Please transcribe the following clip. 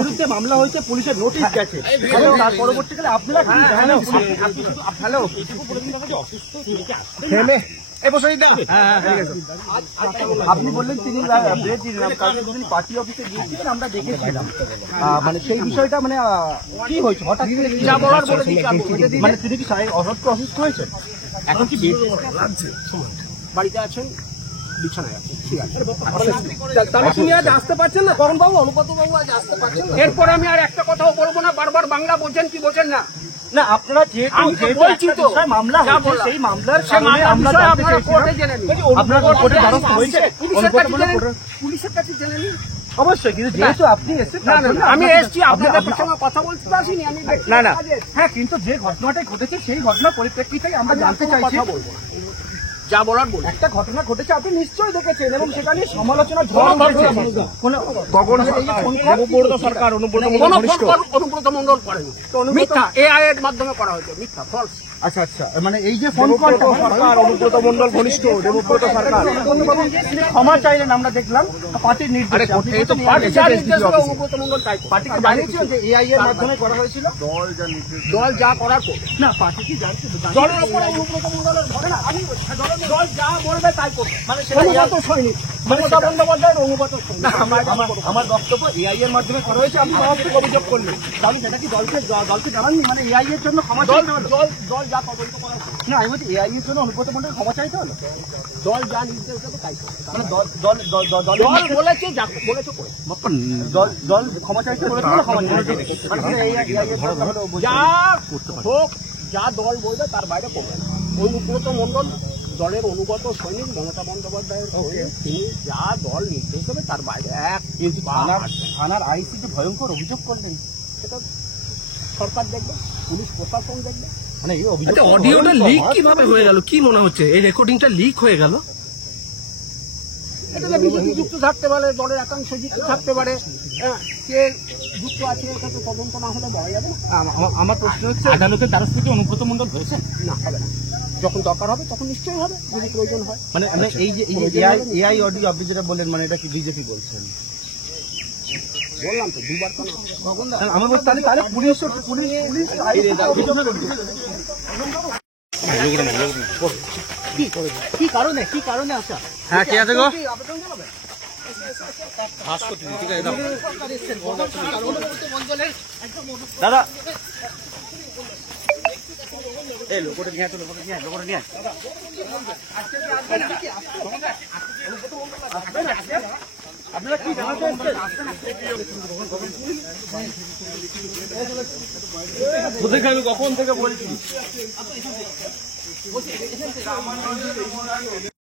বিরুদ্ধে মামলা হয়েছে, পুলিশের নোটিশ গেছে, তার পরবর্তীকালে আপনারা আপনি বললেন তিনি পার্টি অফিসে গিয়েছিলেন, আমরা দেখেছিলাম, মানে সেই বিষয়টা মানে কি হয়েছে হঠাৎ মানে তিনি কি অসুস্থ হয়েছেন? এখন কি বাড়িতে আছেন, বিছানায় আছেন, ঠিক আছে। তিনি আজ আসতে পারছেন না, করণ বাবু, অনুপত বাবু আজ আসতে পারছেন না। এরপরে আমি আর একটা কথাও বলবো না। বারবার বাংলা বলছেন কি বলছেন না, না আপনারা বলছি তো মামলা হয়েছে, সেই মামলার আপনারা কোর্টে জেনে নিন, আপনারা কোর্টে দ্বারস্থ হয়েছে, পুলিশের কাছে জেনে নিন অবশ্যই। কিন্তু যেহেতু আপনি এসেছেন, আমি এসেছি আপনাদের সঙ্গে কথা বলতে আসিনি আমি। না না হ্যাঁ, কিন্তু যে ঘটনাটাই ঘটেছে সেই ঘটনার পরিপ্রেক্ষিতে আমরা জানতে চাইছি। যা বলার বলুন। একটা ঘটনা ঘটেছে, আপনি নিশ্চয়ই দেখেছেন, এবং সেখানে সমালোচনা সরকার অনুব্রত মন্ডল করেনি, মিথ্যা, এআই এর মাধ্যমে করা হয়েছে, মিথ্যা, ফলস। আচ্ছা আচ্ছা, মানে এই যে ফোন কল সরকার অনুব্রত মন্ডল ঘনিষ্ঠ দেবব্রত সরকার ক্ষমা চাইলেন, আমরা দেখলাম পার্টির নির্দেশে, অনুব্রত মন্ডল তাই পার্টিকে জানিয়েছিল যে এআই এর মাধ্যমে করা হয়েছিল, দল যা করার না পার্টি কি জানছে দলের উপরে অনুব্রত মন্ডলের ঘটনা, আমি দল যা বলবে তাই করবে, মানে অনুগত সৈনিক, মমতা বন্দ্যোপাধ্যায়ের অনুগত সৈনিক। আমার বক্তব্য এআই এর মাধ্যমে করা হয়েছে, আপনি অবশ্যই অভিযোগ করলেন, তাহলে সেটা কি দলকে জানাননি? মানে এআই এর জন্য ক্ষমা চাইতে হলো, দল যা তদন্ত করা না আমি বলছি এআই এর জন্য অনুব্রত মন্ডল ক্ষমা চাইতে হলো, দল যা নির্দেশ দেবে তাই মানে দল বলেছে, যা বলেছে করে দল ক্ষমা চাইতে বলেছে, ক্ষমা যা হোক, যা দল বলবে তার বাইরে করবে না। অনুব্রত মন্ডল দলের অনুগত সৈনিক, মমতা বন্দ্যোপাধ্যায়ের তিনি যা দল নির্দেশ দেবে তার বাইরে এক ইঞ্চি। থানার আইসি যে ভয়ঙ্কর অভিযোগ করলেন, সেটা সরকার দেখবে, পুলিশ প্রশাসন দেখবে। মানে এই অভিযোগ অডিওটা লিক কিভাবে হয়ে গেল, কি মনে হচ্ছে এই রেকর্ডিংটা লিক হয়ে গেল? এটাতে বিজেপি যুক্ত থাকতে পারে, দলের একাংশ যুক্ত থাকতে পারে, কে যুক্ত আছে এটাতে তদন্ত না হলে বলা যাবে না। আমার প্রশ্ন হচ্ছে, আদালতের দ্বারস্থ থেকে অনুব্রত মন্ডল হয়েছে? না, হবে না, যখন দরকার হবে তখন নিশ্চয়ই হবে, যদি প্রয়োজন হয়। মানে এই যে এআই অডিও আপনি যেটা বললেন, মানে এটা কি বিজেপি বলছেন? বললাম তো দুবার তো আমার বলছি তাহলে পুলিশ কি কারণে আসা? হ্যাঁ কি আছে গো? দাদা এই লোকটা নিয়ে আসো, লোকটা নিয়ে আপনারা কি জানাতে আমি কখন থেকে বলছি